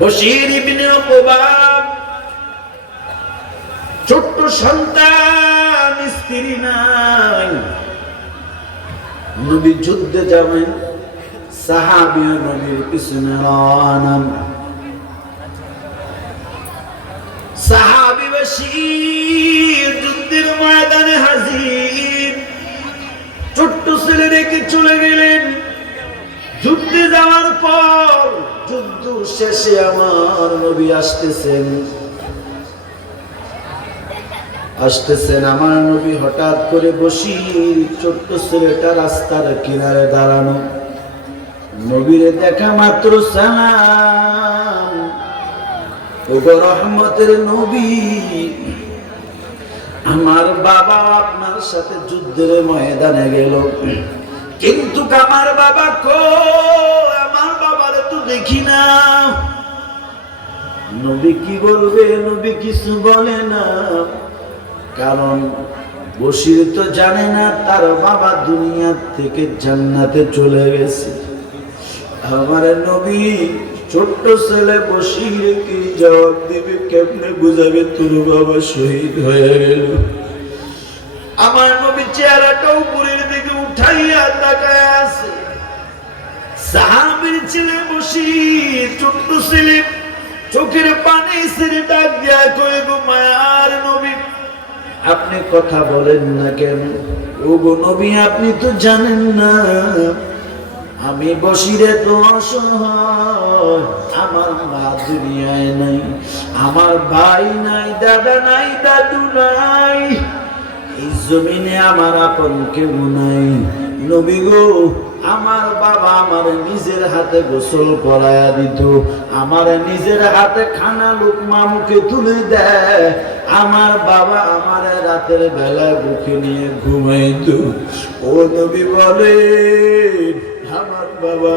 বশীর ইবনে উকবা ছোট্ট সন্তান, স্ত্রী নাই, নবী যুদ্ধে যাবেন, সাহাবী নবীর পিছনে রওনা। সাহাবী বশীর যুদ্ধের ময়দানে হাজির, ছোট্ট ছেলে রেখে চলে গেলেন। যুদ্ধে যাওয়ার পর যুদ্ধ শেষে আমার নবী আসতেছেন আমার নবী হঠাৎ করে বশীর ছোট্ট ছেলেটা রাস্তার কিনারে দাঁড়ানো, নবীরে দেখা মাত্র সালাম, ওগো রহমতের নবী, আমার বাবা আপনার সাথে যুদ্ধের ময়দানে গেল, কিন্তু আমার বাবা কই? আমার বাবারে তো দেখি না। নবী কি বলবে? নবী কিছু বলে না, কারণ বশীর তো জানে না তার বাবা দুনিয়া থেকে জান্নাতে চলে গেছে। আমার নবী ছোট্ট ছেলে বশীর কি জবাব দিবে? কেমনে বুঝাবে তোর বাবা শহীদ হয়ে গেল? আমার নবী চেহারাটা উপরের দিকে উঠাইয়া তাকায় আছে। সাহাবীর ছেলে বশীর ছোট্ট ছেলে, চোখের পানি ছেড়ে ডাক দিয়া কয়, গো মায়ার নবী, আপনি কথা বলেন না কেন? ও গো নবী, আপনি তো জানেন না আমি বশীরে তো অসহায়, আমার মা দুনিয়ায় নাই, আমার ভাই নাই, দাদা নাই, দাদু নাই, এই জমিনে আমার আপন কেউ নাই। নবী গো, আমার বাবা আমার নিজের হাতে গোসল করায়া দিত, আমার নিজের হাতে খানা লোকমা মুখে তুলে দেয়, আমার বাবা আমার রাতের বেলায় বুকে নিয়ে ঘুমাইত। ও নবী বলে, আমার বাবা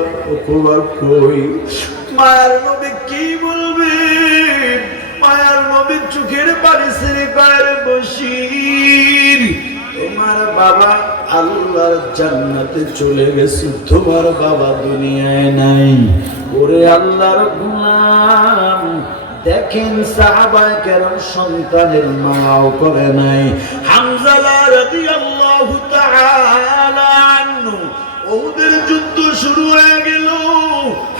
কই? মায়ার নবী কি বলবে? মায়ার নবী চোখের পানি ছেড়ে কয়, বশীর, তোমার বাবা আল্লাহর জান্নাতে চলে গেছে, তোমার বাবা দুনিয়ায় নাই। ওরে আল্লাহর গোলাম, দেখেন সাহাবায়ে কেরাম সন্তানের মাও করে নাই। হামজা রাদিয়াল্লাহু তাআলা আনহু, ওদের যুদ্ধ শুরু হয়ে গেল।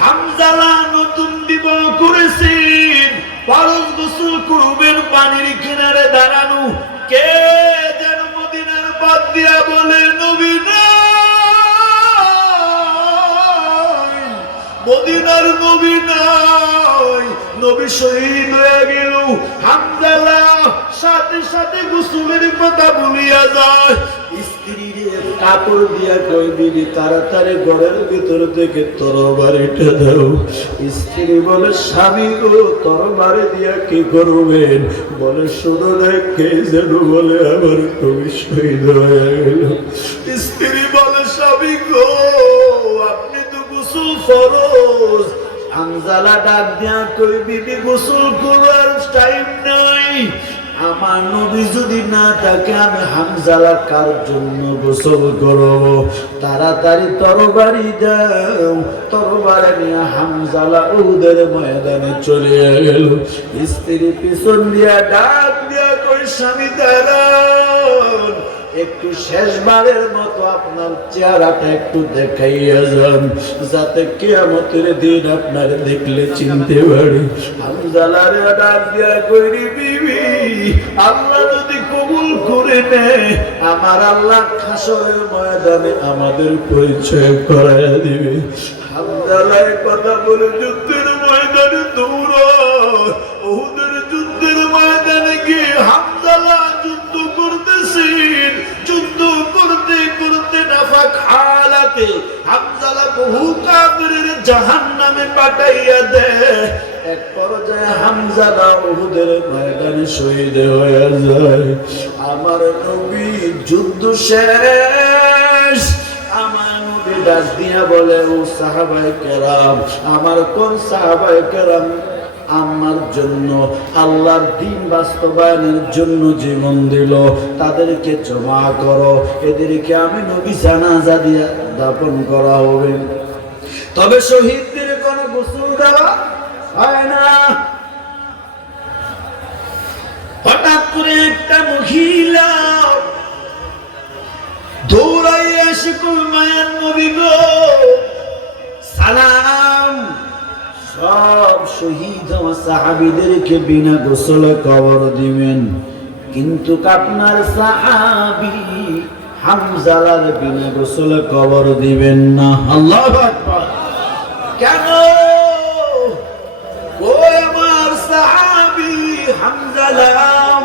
হামজা নতুন বিবাহ করেছেন, ফরজ গোসল করবেন, পানির কিনারে দাঁড়ানো, কে যেন মদিনার পথ দিয়া বলে, নবী নাই, মদিনার নবী নাই, নবী শহীদ হয়ে গেল। হামজা সাথে সাথে গোসলের কথা ভুলিয়া যায়। স্ত্রীর কাপড় দিয়া কই, দিদি তাড়াতাড়ি ঘরের ভিতর থেকে তরবারিটা দাও। স্ত্রী বলে, স্বামী গো, তরবারি দিয়া কি করবেন? বলে, শুধু দেখে যেন বলে আমার নবী শহীদ হয়ে গেল। স্ত্রী বলে, স্বামী গো, আপনি তো গোসল ফরজ। হামজালা ডাক দিয়া কই, বিবি গোসল করার টাইম নাই, আমার নবী যদি না থাকে আমি হামজালা কার জন্য গোসল করব? তাড়াতাড়ি তরবারি দাও। তরবারি নিয়ে হামজালা উহুদের ময়দানে চলে গেল। স্ত্রী পিছন দিয়া ডাক দিয়া কই, স্বামী দাঁড়ান, একটু শেষবারের মতো আপনার চেহারাটা একটু দেখাইয়া যান, যাতে কিয়ামতের দিন আপনার দেখলে চিনতে পারি। হামজালারে ডাক দিয়া কইরি, বিবি, আল্লাহ যদি কবুল করে নেয়, আমার আল্লাহ হাসরের ময়দানে আমাদের পরিচয় করাইয়া দিবে। হামজালার কথা বলে যুদ্ধের ময়দানে দৌড়ায়। উহুদের যুদ্ধের ময়দানে গিয়ে হামজালা যুদ্ধ করতেছেন। যুদ্ধ করতে করতে নাফাক হালাতে হামজালা বহু কাফিরের জাহান্নামে পাঠাইয়া দেয়। এক পর্যায়ে হামজালা উহুদের ময়দানে শহীদ হয়ে যায়। আমার নবী যুদ্ধ শেষ, আমার নবী ডাক দিয়া বলে, ও সাহাবায়ে কেরাম, আমার কোন সাহাবায়ে কেরাম আমার জন্য আল্লাহর দ্বীন বাস্তবায়নের জন্য জীবন দিল, তাদেরকে জমা করো, এদেরকে আমি নবী জানাজা দিয়া দাফন করা হবে। তবে শহীদদের কোনো গোসল দেওয়া হয় না। হঠাৎ করে একটা মহিলা দৌড়াইয়া এসে কই মায়ার নবী গো সালাম। সব শহীদ আমার সাহাবীদেরকে বিনা গোসলে কবর দিবেন, কিন্তু আপনার সাহাবী হামজালার বিনা গোসলে কবর দিবেন না। আল্লাহু আকবার। কেন? ও আমার সাহাবী হামজালাম।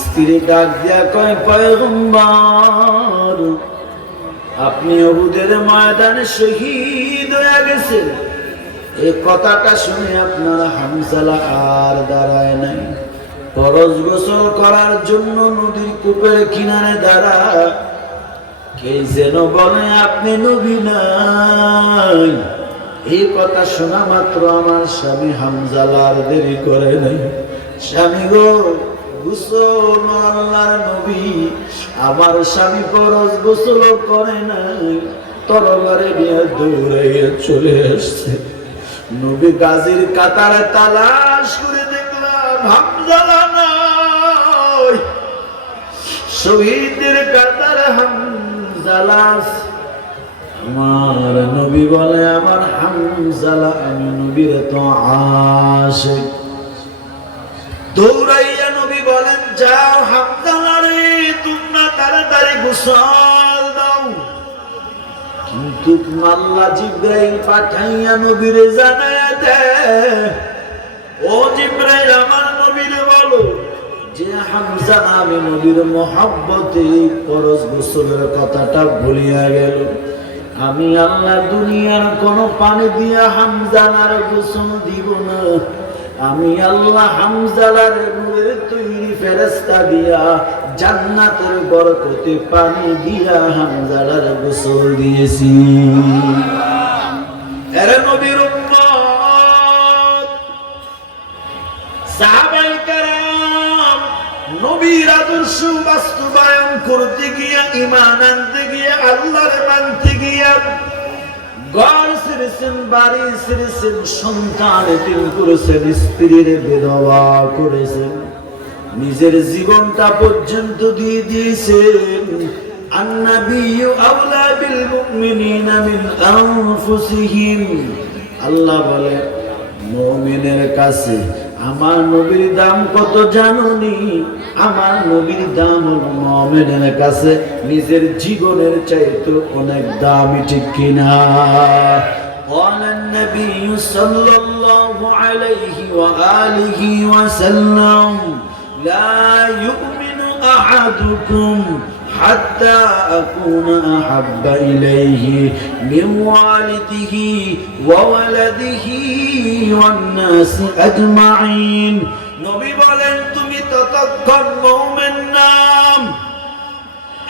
স্ত্রী ডাক দিয়া কয় পয়গম্বর, আপনি উহুদের ময়দানে শহীদ হয়ে গেছেন। এই কথাটা শুনে আপনার হামজালা আর দাঁড়ায় নাই, ফরজ গোসল করার জন্য নদীর কূপের কিনারে দাঁড়া। কে যেন বলে আপনি নবী নাই। এই কথা শোনা মাত্র আমার স্বামী হামজালা আর দেরি করে নাই। স্বামী গো গোসল আল্লাহর নবী, আমার স্বামী ফরজ গোসল করে নাই, তরবারি নিয়ে দৌড়াইয়া চলে আসছে। নবী গাজীর কাতারে তালাশ করে দেখলাম হামজালা নাই, শহীদের কাতারে হামজালা। আমার নবী বলে আমার হামজালা, আমি নবীর তো আশিক। দৌড়াইয়া নবী বলেন যাও হামজালা রে, তোমরা তাড়াতাড়ি গোসল দাও। কিন্তু আল্লাহ জিবরাইল পাঠাইয়া নবীরে জানায়া দেয়, ও জিবরাইল আমার নবীরে বলো যে হামজা আমি নবীর মহব্বতে ফরজ গোসলের কথাটা ভুলিয়া গেল। আমি আল্লাহ দুনিয়ার কোন পানি দিয়া হামজালার গোসল দিব না। আমি আল্লাহ হামজালার নূরের তৈরি ফেরেশতা দিয়া জান্নাতের বরকতে পানি দিয়া হামজালার গোসল দিয়েছি। এরে নবীর উম্মত, সাহাবায়ে কেরাম নবীর আদর্শ বাস্তবায়ন করতে গিয়া, ঈমান আনতে গিয়া, আল্লাহর মানতে গিয়া ঘর ছেড়েছেন, বাড়ি ছেড়েছেন, সন্তান এতিম করেছেন, স্ত্রীর বিধবা করেছেন, নিজের জীবনটা পর্যন্ত দিয়ে দিয়েছেন। আন-নাবিয়্যু আওলা বিল মুমিনিনা মিন আনফুসিহিম। আল্লাহ বলে মুমিনের কাছে আমার নবীর দাম কত জানোনি? আমার নবীর দাম হলো মুমিনের কাছে নিজের জীবনের চাইতে অনেক দামি, ঠিক কিনা? قال النبي صلى الله عليه وآله وسلم لا يؤمن أحدكم حتى أكون أحب إليه من والده وولده والناس أجمعين। নবী বলেন তুমি ততক্ষণ মুমিন নাম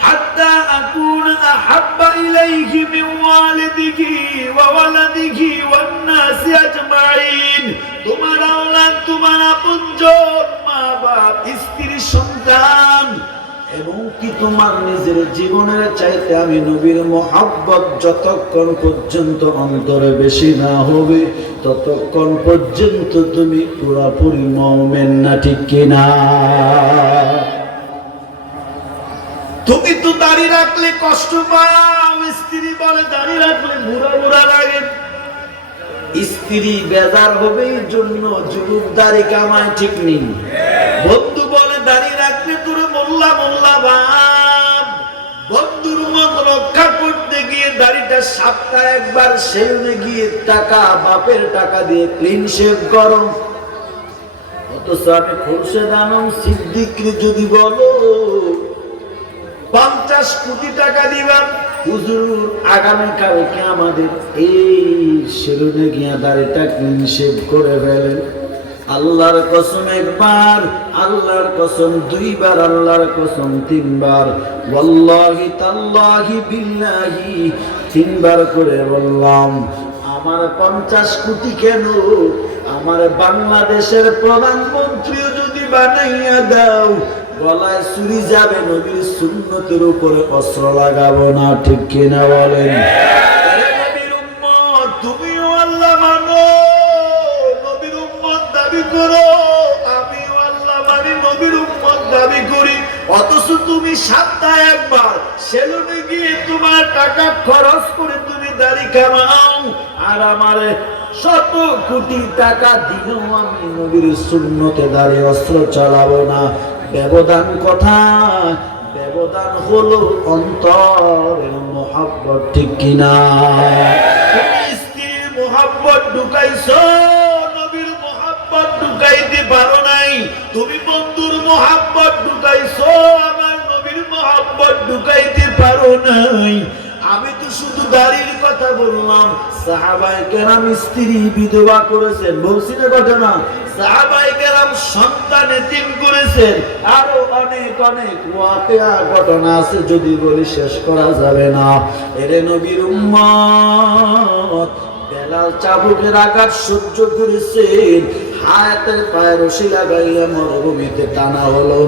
হাত্তা আকুনা আহাব্বা ইলাইহি মিন ওয়ালিদিহি ওয়া ওয়ালাদিহি ওয়ান নাস আজমাইন। তোমার আওলাদ, তোমার আপনজন, মা বাপ, স্ত্রী, সন্তান এবং কি তোমার নিজের জীবনের চাইতে আমি নবীর মহব্বত যতক্ষণ পর্যন্ত অন্তরে বেশি না হবে ততক্ষণ পর্যন্ত তুমি পুরোপুরি মুমিন না, ঠিক কিনা? তুমি তো দাড়ি রাখলে কষ্ট পাও, স্ত্রী বলে দাড়ি রাখলে বুড়া বুড়া লাগে। স্ত্রী বেজার হবে এই জন্য যুবক দাড়ি কামায়, ঠিক নেই। বন্ধু বলে দাড়ি রাখলে তোর মোল্লা মোল্লা ভাব। বন্ধুর মত রক্ষা করতে গিয়ে দাড়িটা সপ্তাহে একবার সেলুনে গিয়ে টাকা, বাপের টাকা দিয়ে ক্লিন শেভ করো। অথচ আমি খুরশেদ আলম সিদ্দিককে যদি বলো 50 কোটি টাকা দিবা, হুজুর আগামীকালকে আমাদের এই সেলুনে গিয়া দাড়িটা ক্লিন শেভ করে ফেলেন। আল্লাহর কসম একবার, আল্লাহর কসম দুইবার, আল্লাহর কসম তিনবার, ওয়াল্লাহি তাল্লাহি বিল্লাহি তিনবার করে বললাম, আমার 50 কোটি কেন, আমার বাংলাদেশের প্রধানমন্ত্রীও যদি বানাইয়া দাও গলায় চুরি যাবে, নবীর সুন্নতের উপরে অস্ত্র লাগাবো না, ঠিক কিনা বলেন? তুমিও আল্লাহ মানো, করো, আমিও আল্লাহ মানি নবীর উম্মত দাবি করি, অথচ তুমি সপ্তাহে একবার সেলুনে গিয়ে তোমার টাকা খরচ করে তুমি দাড়ি কামাও, আর আমারে শত কোটি টাকা দিলেও আমি নবীর সুন্নতে দাঁড়িয়ে অস্ত্র চালাবো না। ব্যবধান কোথায়? ব্যবধান হলো অন্তরের মোহাব্বত, ঠিক কিনা? তুমি স্ত্রীর মোহাব্বত ঢুকাইছো, নবীর মোহাব্বত ঢুকাইতে পারো নাই। তুমি বন্ধুর মোহাব্বত ঢুকাইছো, আমার নবীর মোহাব্বত ঢুকাইতে পারো নাই। আমি তো শুধু দাড়ির কথা বললাম, সাহাবায়ে কেরাম স্ত্রী বিধবা করেছেন, বলছি না ঘটনা? সাহাবায়ে কেরাম সন্তান এতিম করেছেন, আরো অনেক অনেক ওয়াকিয়া ঘটনা আছে, যদি বলি শেষ করা যাবে না। এরে নবীর উম্মত, বেলাল চাবুকের আঘাত সহ্য করেছেন, হায়াতের পায়ে রশি লাগাইয়া মরুভূমিতে টানা হলো,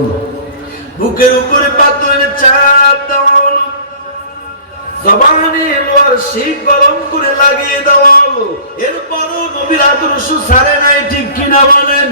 বুকের উপরে পাথরের চাপ দেওয়া হলো, জবানে লোহার শিক গরম করে লাগিয়ে দেওয়া হলো, এরপরও নবীর আদর্শ ছাড়ে নাই, ঠিক কিনা বলেন?